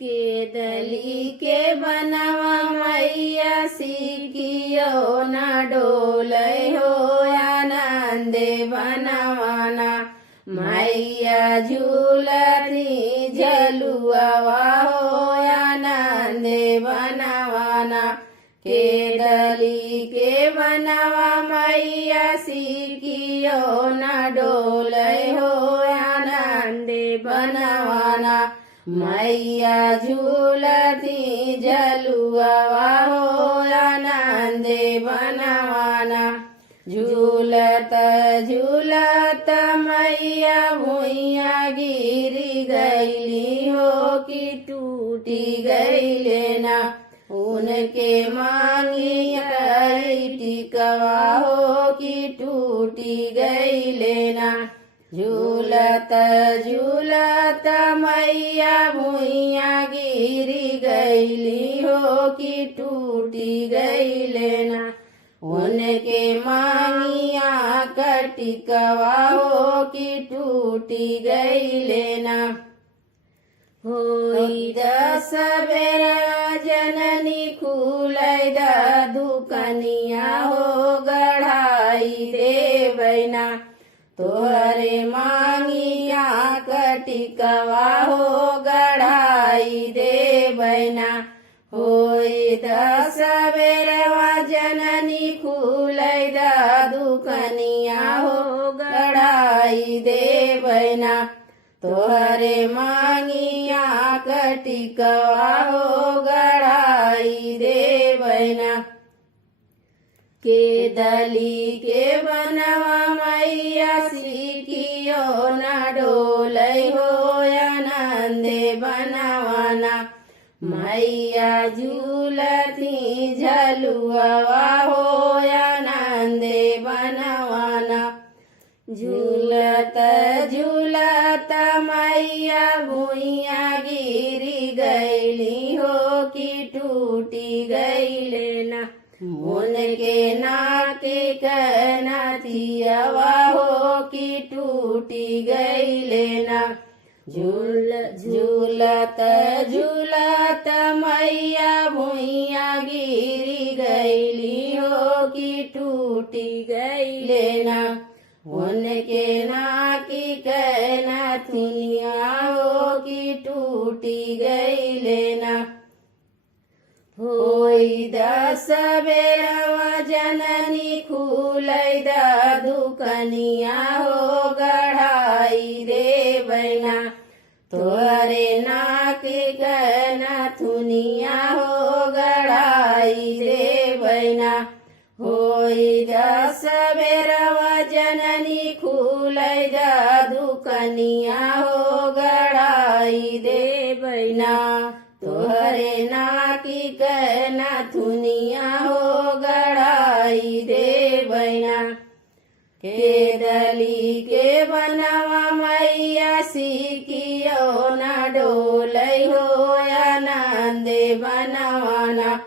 केदली के बनवा मैया सीखियो ना डोलै हो आनंदे बनवाना मैया झूलती झलुआ हो आनंदे बनवाना केदली के बनवा मैया सीखियो ना डोलै हो आनंदे बनवाना मैया झूलती झलुआ हो आनंदे बनवाना झूलत झूलत मैया भुइया गिरी गईली हो कि टूटी गईले ना उनके मांगिया टिकवा हो कि टूटी गईले ना झूलत झूलत मैया भुइया गिरी गईली हो कि टूटी गईले ना उनके मांगिया कटिकवा हो कि टूटी गईले ना होई दस बेरा जननी खुलै दा दुकनिया हो गढ़ाई दे बैना तोहरे मांगिया कटिकवा हो गढ़ाई दे बैना होई दस बेरवा जननी खुलै दा दुकनिया हो गढ़ाई दे बैना तोहरे मांगिया कटिकवा हो गढ़ाई दे बैना केदली के बनवा मैया सीखियो ना डोलै हो आनंदे बनवाना मैया झूलती झलुआ हो आनंदे बनवाना झूलत झूलत मैया भुइया गिरी गईली हो कि टूटी गईले ना उनके नाके कनातियावा हो कि टूटी गईले ना झूलत झूलत मैया भुइया गिरी गईली हो कि टूटी गईले ना उनके नाकी कनातिया हो कि टूटी गईले ना होई दस बेरवा जननी खुलै दा दुकनिया हो गढ़ाई दे बैना तोहरे नाके कनाथुनिया हो गढ़ाई दे बैना होई दस बेरवा जननी खुलै दा दुकनिया हो गढ़ाई दे बैना तोहरे नाकी कनाथुनिया हो गढ़ाई दे बैना केदली के बनवा मैया सीखियो ना डोलै हो आनंदे बनवाना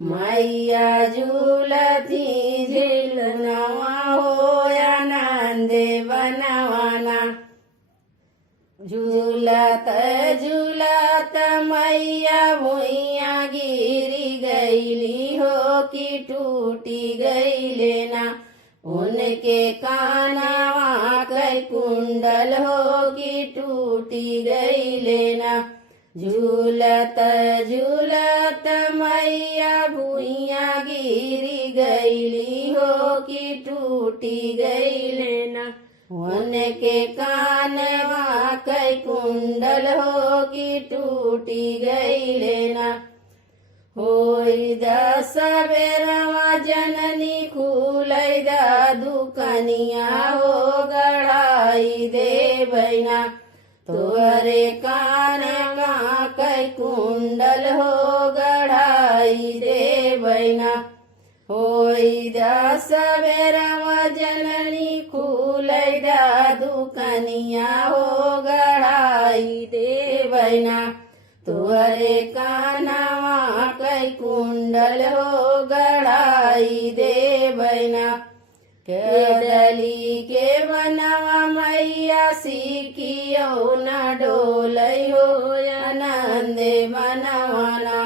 मैया झूलती झलुआ हो आनंदे बनवाना झूलत झूलत मैया भुइया गिरी गईली हो कि टूटी गईले ना उनके कानवा कै कुंडल हो कि टूटी गईले ना झूलत झूलत मैया भुइया गिरी गईली हो कि टूटी गईले ना उनके कानवा कै कुंडल हो कि टूटी गईले ना होई दस बेरवा जननी खुलै दा दुकनिया हो गढ़ाई दे बैना तोहरे कानवा कै कुंडल हो गढ़ाई दे बैना होई दस बेरवा जननी खुलै दा दुकनिया हो गढ़ाई दे बैना तोहरे कानवा कै कुंडल हो गढ़ाई दे बैना केदली के बनवा मैया सीखियो न डोलै हो आनंदे मनवाना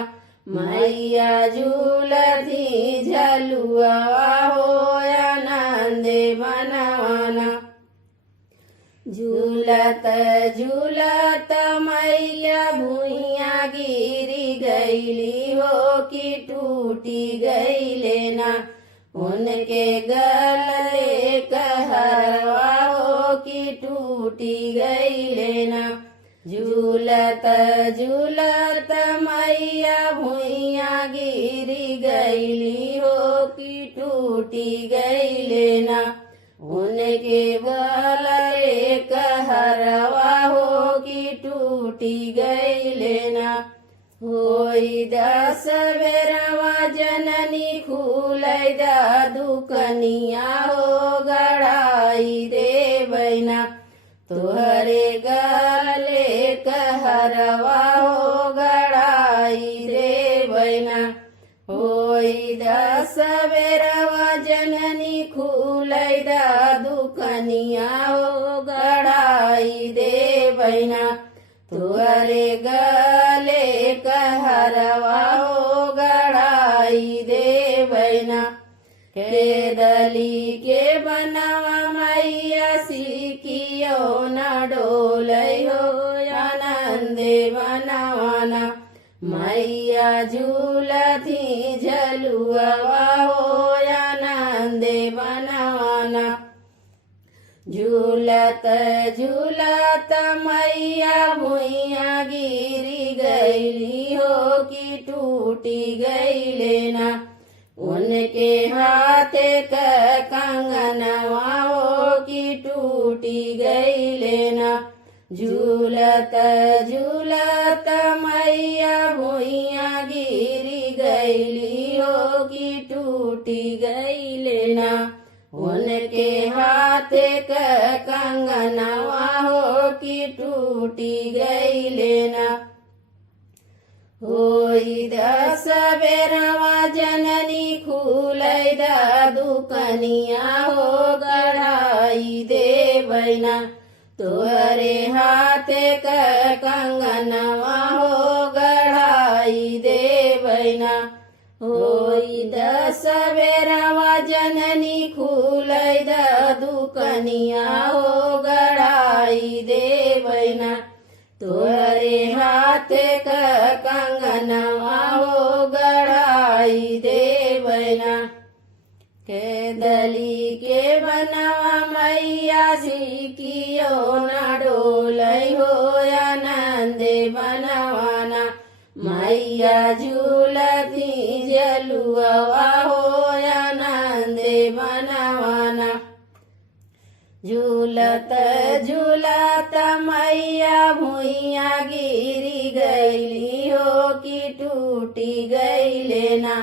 मैया झूलती झलुआ हो आनंदे मनवाना झूलत झूलत मैया भुइया गिरी गईली हो कि टूटी गईले ना उनके गले कहरवा हो कि टूटी गईले ना झूलत झूलत मैया भुइया गिरी गईली हो कि टूटी गईले ना उनके गले कहरवा हो कि टूटी गईले ना होई दस बेरवा जननी खुलै दा दुकनिया हो गड़ाई दे बैना तोहरे गले कहरवा हो गड़ाई दे बैना होई दस बेरवा जननी खुलै दा दुकनिया हो गड़ाई दे बैना तोहरे गले कहरवा हो गड़ाई दे बैना के दली के बनवा मैया सीखियो न डोलै हो आनंदे बनवाना मैया झूलती झलुआ हो आनंदे बनवाना झूलत झूलत मैया भुइया गिरी गईली हो कि टूटी गईले ना उनके हाथ का कंगनवा हो कि टूटी गईले ना झूलत झूलत मैया भुइया गिरी गईली हो कि टूटी गईले ना उनके हाथ का कंगनवा हो कि टूटी गईले ना होई दस बेरवा जननी खुलै दा दुकनिया हो गड़ाई दे बैना तोहरे हाथ का कंगनवा हो गड़ाई दे बैना होई दस बेरवा जननी खुलै दा दुकनिया हो गड़ाई दे बैना तोहरे हाथ का कंगनवा हो गड़ाई दे बैना के दली के बनवा मैया सीखियो न डोलै हो आनंदे बनवाना मैया झूलती झलुआ हो आनंदे बनवाना झूलत झूलत मैया भुइया गिरी गईली हो कि टूटी गईले ना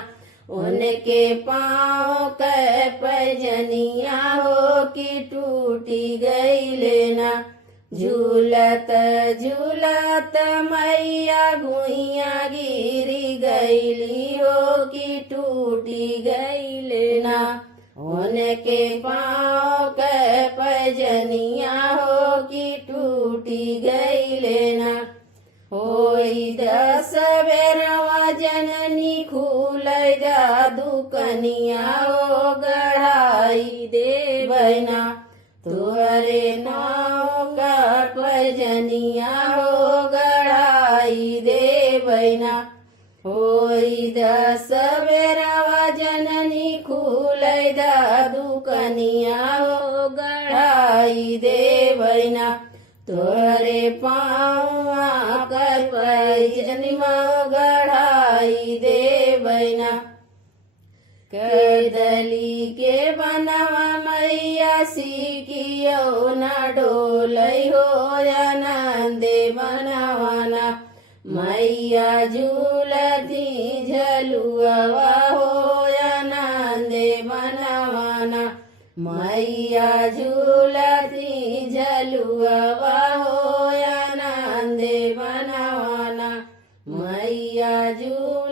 उनके पाँव के पैजनिया हो कि टूटी गईले ना झूलत झूलत मैया भुइया गिरी गईली हो कि टूटी गईले ना उनके पाँव के पैजनिया हो कि टूटी गईले ना होई दस बेरवा जननी खुलै दा दुकनिया हो गड़ाई दे बैना तोहरे नाव का पैजनिया हो गड़ाई दे बैना होई दस बेरवा जननी खुलै दा दुकनिया हो गड़ाई दे बैना तोरे पाँवा कर पैजनिया गड़ाई दे बैना कैदली के बनवा मैया सीखियो न डोलै हो आनंदे बनवाना मैया झूलती झलुआ हो आनंदे बनवाना मैया झूलती झलुआ हो आनंदे बनवाना मैया झूल